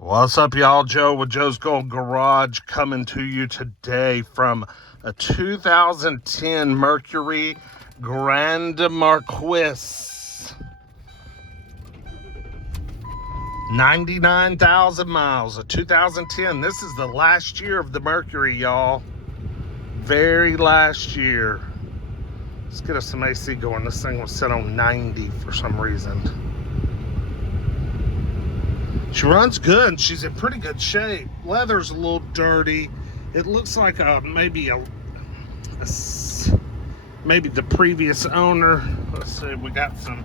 What's up, y'all? Joe with Joe's Gold Garage coming to you today from a 2010 Mercury Grand Marquis. 99,000 miles, a 2010. This is the last year of the Mercury, y'all. Very last year. Let's get us some AC going. This thing was set on 90 for some reason. She runs good. She's in pretty good shape. Leather's a little dirty. It looks like maybe the previous owner. Let's see. We got some.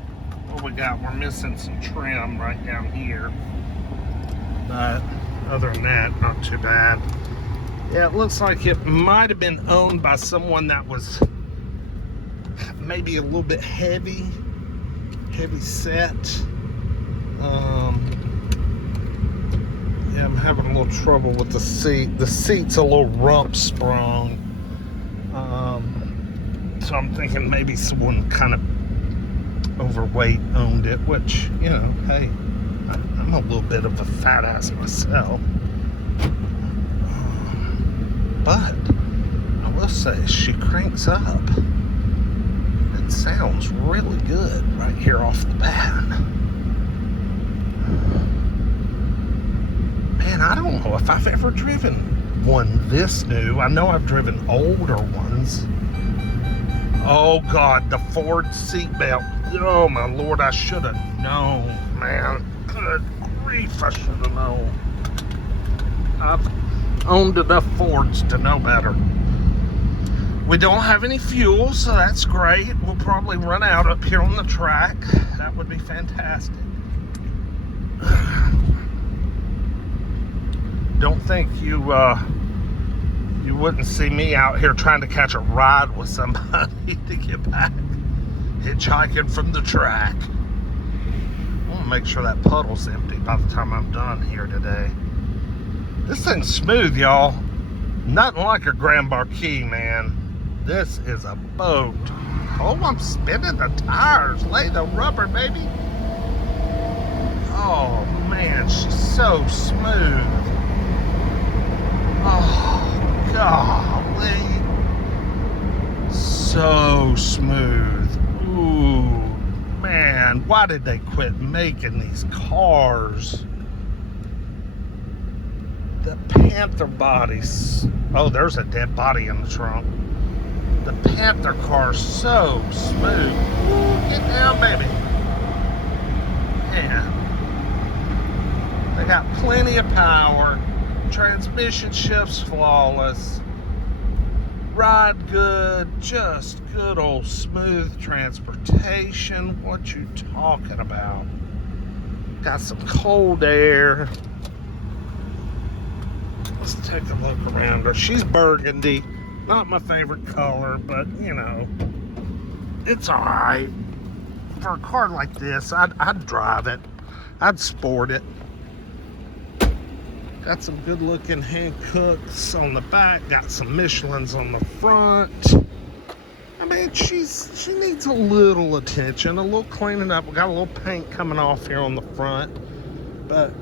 What we got? We're missing some trim right down here. But other than that, not too bad. Yeah, it looks like it might have been owned by someone that was maybe a little bit heavy set. Yeah, I'm having a little trouble with the seat. The seat's a little rump sprung. So I'm thinking maybe someone kind of overweight owned it, which, you know, hey, I'm a little bit of a fat ass myself. But I will say, she cranks up. It sounds really good right here off the bat. Man, I don't know if I've ever driven one this new. I know I've driven older ones. Oh God, the Ford seatbelt. Oh my Lord, I should have known, man. Good grief, I should have known. I've owned enough Fords to know better. We don't have any fuel, so that's great. We'll probably run out up here on the track. That would be fantastic. Don't think you wouldn't see me out here trying to catch a ride with somebody to get back. Hitchhiking from the track. I want to make sure that puddle's empty by the time I'm done here today. This thing's smooth, y'all. Nothing like a Grand Marquis, man. This is a boat. Oh, I'm spinning the tires. Lay the rubber, baby. Oh, man, she's so smooth. Oh, golly. So smooth. Ooh, man. Why did they quit making these cars? The Panther bodies. Oh, there's a dead body in the trunk. The Panther car's so smooth. Ooh, get down, baby. Man. They got plenty of power. Transmission shifts flawless. Ride good. Just good old smooth transportation. What you talking about? Got some cold air. Let's take a look around her. She's burgundy. Not my favorite color, but, you know, it's all right. For a car like this, I'd drive it. I'd sport it. Got some good looking Hancooks on the back. Got some Michelins on the front. I mean, she needs a little attention, a little cleaning up. We got a little paint coming off here on the front. But,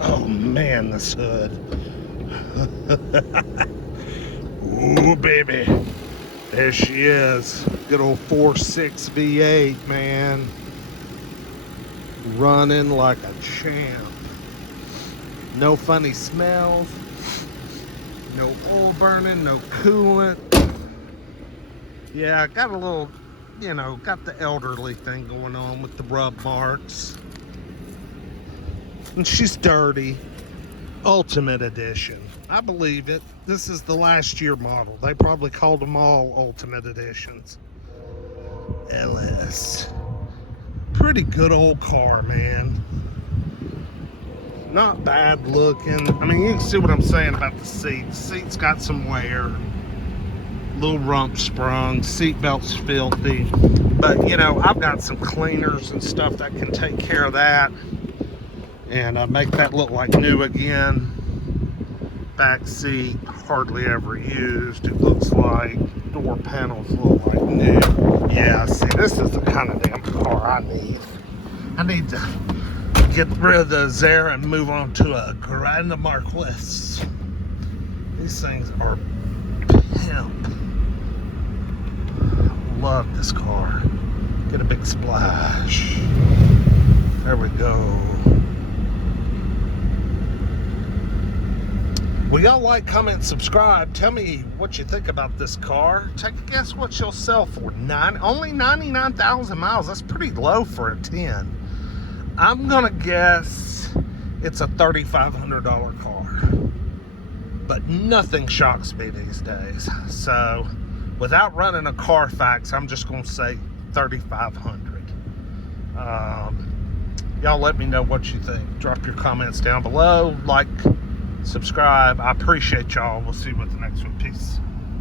oh man, this hood. Ooh, baby. There she is. Good old 4.6 V8, man. Running like a champ. No funny smells, no oil burning, no coolant. Yeah, I got a little, you know, got the elderly thing going on with the rub marks. And she's dirty. Ultimate Edition. I believe it. This is the last year model. They probably called them all Ultimate Editions. LS. Pretty good old car, man. Not bad looking. I mean, you can see what I'm saying about the seat. The seat's got some wear. Little rump sprung. Seatbelt's filthy. But, you know, I've got some cleaners and stuff that can take care of that. And make that look like new again. Back seat, hardly ever used. It looks like door panels look like new. Yeah, see, this is the kind of damn car I need. I need to get rid of the Zara and move on to a Grand Marquis. These things are pimp. Love this car. Get a big splash. There we go. Will y'all like, comment, subscribe? Tell me what you think about this car. Take a guess what she'll sell for. Only 99,000 miles. That's pretty low for a 10. I'm gonna guess it's a $3,500 car. But nothing shocks me these days. So without running a Carfax, I'm just gonna say 3,500. Y'all let me know what you think. Drop your comments down below. Like, subscribe. I appreciate y'all. We'll see you with the next one. Peace.